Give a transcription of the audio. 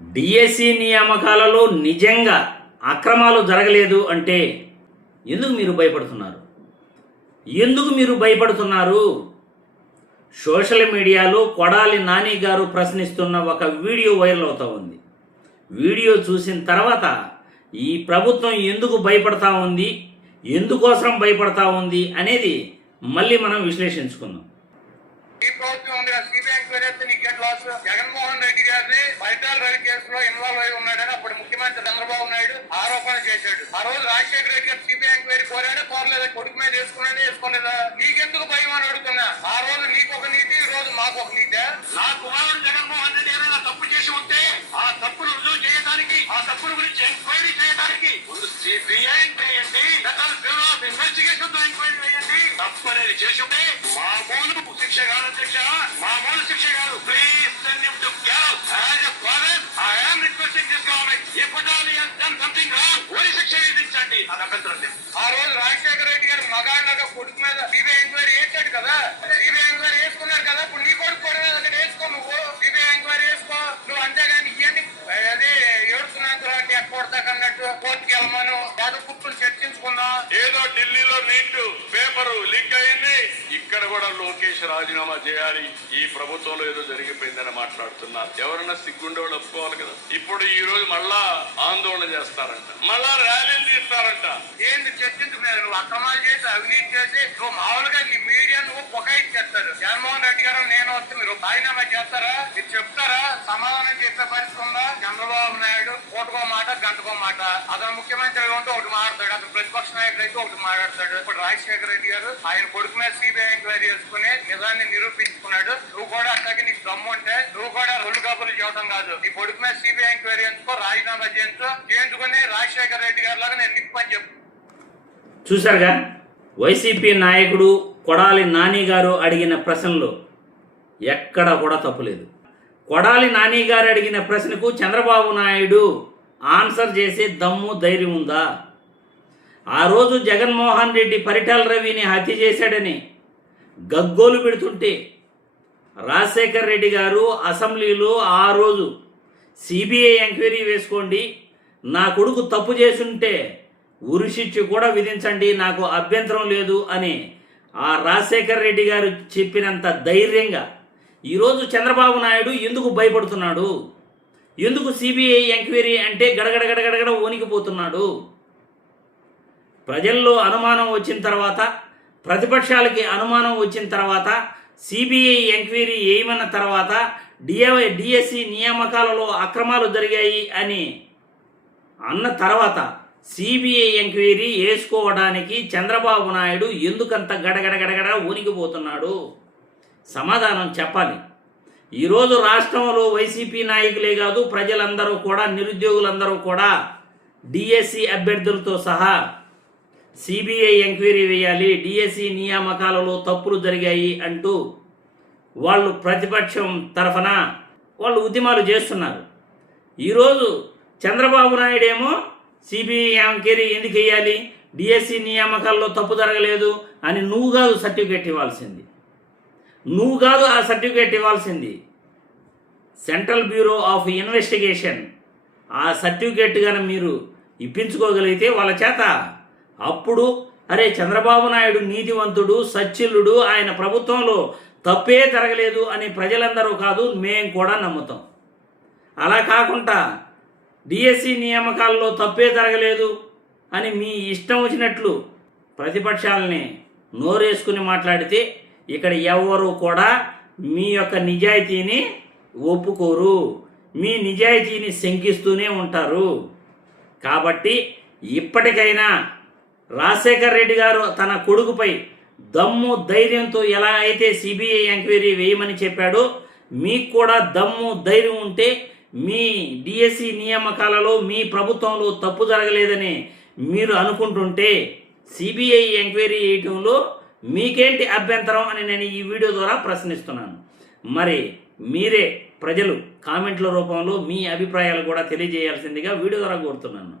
DSC నియామకాలలో నిజంగా అక్రమాలు జరగలేదు అంటే ఎందుకు మీరు భయపడుతున్నారు? సోషల్ మీడియాలో కొడాలి నాని గారు ప్రశ్నిస్తున్న ఒక వీడియో వైరల్ అవుతా ఉంది. వీడియో చూసిన తర్వాత ఈ ప్రభుత్వం ఎందుకు భయపడతా ఉంది, ఎందుకోసం భయపడతా ఉంది అనేది మళ్ళీ మనం విశ్లేషించుకుందాం. ఈ ప్రభుత్వం ఉంది సిబిఐ ఎంక్వైరీ అయితే నీకేం లాస్? జగన్మోహన్ రెడ్డి గారిని పరిటాల రవి కేసులో ఇన్వాల్వ్ అయి ఉన్నాడని అప్పుడు ముఖ్యమంత్రి చంద్రబాబు నాయుడు ఆరోపణ చేశాడు. ఆ రోజు రాజశేఖర రెడ్డి గారు సిబిఐ ఎంక్వైరీ కోరాడా కోరలేదా? కొడుకు మీద వేసుకోలేదా? నీకెందుకు భయం అని అడుగుతున్నా. ఆ రోజు నీకు ఒక నీతి, ఈ రోజు మాకు ఒక నీతి. నా కుమారుడు జగన్మోహన్ రెడ్డి ఏమైనా తప్పు చేసి ఉంటే ఆ తప్పును రుజువు చేయడానికి, ఆ తప్పుల గురించి ఎంక్వైరీ చేయడానికి ముందు సిబిఐ చేయండి, బ్యూరో ఆఫ్ ఇన్వెస్టిగేషన్ తో ఎంక్వైరీ వేయండి. తప్పు అనేది చేసి ఉంటే మామూలు శిక్ష కాదు అధ్యక్ష, మామూలు శిక్ష కాదు. Please send him to gallows. As a father, I am requesting this government, if at all he has done something wrong, ఉరి శిక్ష విధించండి. అది అభ్యంతరం లేదు. ఆ రోజు రాజశేఖర రెడ్డి గారు మగాళ్ళగా కొడుకు మీద సిబిఐ ఎంక్వైరీ వేసాడు కదా, సిబిఐ ఎంక్వైరీ వేసుకున్నారు కదా. ఇప్పుడు నీ కొడుకు కూడా వేసుకో, నువ్వు సిబిఐ ఎంక్వైరీ వేసుకో. నువ్వు అంతేగాని ఇవన్నీ అదే ఏడుస్తున్నంత అంటే ఎక్కడతాకన్నట్టు కోర్టుకి వెళ్ళమను, చదువు కూర్చొని చర్చించుకుందాం. ఏదో ఢిల్లీలో నీళ్లు పేపరు లీక్ అయింది, ఇక్కడ కూడా లోకేష్ రాజీనామా చేయాలి, ఈ ప్రభుత్వంలో ఏదో జరిగిపోయిందని మాట్లాడుతున్నారు. ఎవరైనా సిగ్గుండే వాళ్ళు ఒప్పుకోవాలి కదా. ఇప్పుడు ఈ రోజు మళ్ళా ఆందోళన చేస్తారంట, మళ్ళా ర్యాలీలు తీస్తారంట. ఏంది చర్చించుకునేది? నువ్వు అక్రమాలు చేసి, అవినీతి చేసి, నువ్వు మామూలుగా నీ మీడియా నువ్వు పొగాయిచ్చేస్తారు. జగన్మోహన్ రెడ్డి గారు నేను వస్తే మీరు రాజీనామా చేస్తారా? మీరు చెప్తారా? సమాధానం చెప్పే పరిస్థితి ఉందా? చంద్రబాబు నాయుడు కోటుకో మాట, గంటకో మాట. అతను ముఖ్యమంత్రి ఉంటే ఒకటి మాట్లాడతాడు, అతను ప్రతిపక్ష నాయకుడు అయితే ఒకటి మాట్లాడతాడు. ఇప్పుడు రాజశేఖర రెడ్డి గారు ఆయన కొడుకు మీద సిబిఐ ఎంక్వైరీ చేసుకుని నిజాన్ని నిరూపించుకున్నాడు. నువ్వు కూడా అట్లాగే నీకు దమ్ము ఉంటే నువ్వు కూడా రెండు కబుర్లు చేయడం కాదు, నీ కొడుకు మీద సిబిఐ ఎంక్వైరీ ఎందుకో రాజీనామా చేయించుకుని రాజశేఖర రెడ్డి గారి లాగా నేను నిప్పని చెప్పు. చూశారుగా, వైసీపీ నాయకుడు కొడాలి నాని గారు అడిగిన ప్రశ్నలో ఎక్కడ కూడా తప్పులేదు. కొడాలి నాని గారు అడిగిన ప్రశ్నకు చంద్రబాబు నాయుడు ఆన్సర్ చేసే దమ్ము, ధైర్యం ఉందా? ఆ రోజు జగన్మోహన్ రెడ్డి పరిటాల రవిని హత్య చేశాడని గగ్గోలు పెడుతుంటే రాజశేఖర్ రెడ్డి గారు అసెంబ్లీలో ఆ రోజు సిబిఐ ఎంక్వైరీ వేసుకోండి, నా కొడుకు తప్పు చేసుంటే ఉరిశిక్ష కూడా విధించండి, నాకు అభ్యంతరం లేదు అని ఆ రాజశేఖర్ రెడ్డి గారు చెప్పినంత ధైర్యంగా ఈరోజు చంద్రబాబు నాయుడు ఎందుకు భయపడుతున్నాడు? ఎందుకు సిబిఐ ఎంక్వైరీ అంటే గడగడ వణికిపోతున్నాడు? ప్రజల్లో అనుమానం వచ్చిన తర్వాత, ప్రతిపక్షాలకి అనుమానం వచ్చిన తర్వాత, సిబిఐ ఎంక్వైరీ వేయమన్న తర్వాత, డిఎస్సి నియామకాలలో అక్రమాలు జరిగాయి అని అన్న తర్వాత సిబిఐ ఎంక్వైరీ వేసుకోవడానికి చంద్రబాబు నాయుడు ఎందుకంత గడగడ వణికిపోతున్నాడు? సమాధానం చెప్పాలి. ఈరోజు రాష్ట్రంలో వైసీపీ నాయకులే కాదు, ప్రజలందరూ కూడా, నిరుద్యోగులందరూ కూడా డిఎస్సి అభ్యర్థులతో సహా సిబిఐ ఎంక్వైరీ వేయాలి, డిఎస్సి నియామకాలలో తప్పులు జరిగాయి అంటూ వాళ్ళు ప్రతిపక్షం తరఫున వాళ్ళు ఉద్యమాలు చేస్తున్నారు. ఈరోజు చంద్రబాబు నాయుడు ఏమో సిబిఐ ఎంక్వైరీ ఎందుకు వేయాలి, డిఎస్సి నియామకాల్లో తప్పు జరగలేదు అని నువ్వు కాదు సర్టిఫికేట్ ఇవ్వాల్సింది, ఆ సర్టిఫికేట్ ఇవ్వాల్సింది సెంట్రల్ బ్యూరో ఆఫ్ ఇన్వెస్టిగేషన్. ఆ సర్టిఫికేట్ కానీ మీరు ఇప్పించుకోగలిగితే వాళ్ళ చేత, అప్పుడు అరే చంద్రబాబు నాయుడు నీతివంతుడు, సచ్చిల్లుడు, ఆయన ప్రభుత్వంలో తప్పే జరగలేదు అని ప్రజలందరూ కాదు మేము కూడా నమ్ముతాం. అలా కాకుండా డిఎస్సి నియామకాల్లో తప్పే జరగలేదు అని మీ ఇష్టం వచ్చినట్లు ప్రతిపక్షాలని నోరేసుకుని మాట్లాడితే ఇక్కడ ఎవరు కూడా మీ యొక్క నిజాయితీని ఒప్పుకోరు, మీ నిజాయితీని శంకిస్తూనే ఉంటారు. కాబట్టి ఇప్పటికైనా రాజశేఖర్ రెడ్డి గారు తన కొడుకుపై దమ్ము, ధైర్యంతో ఎలా అయితే సిబిఐ ఎంక్వైరీ వేయమని చెప్పాడో, మీకు కూడా దమ్ము, ధైర్యం ఉంటే మీ డిఎస్సి నియామకాలలో మీ ప్రభుత్వంలో తప్పు జరగలేదని మీరు అనుకుంటుంటే సిబిఐ ఎంక్వైరీ వేయటంలో మీకేంటి అభ్యంతరం అని నేను ఈ వీడియో ద్వారా ప్రశ్నిస్తున్నాను. మరి మీరే ప్రజలు కామెంట్ల రూపంలో మీ అభిప్రాయాలు కూడా తెలియజేయాల్సిందిగా వీడియో ద్వారా కోరుతున్నాను.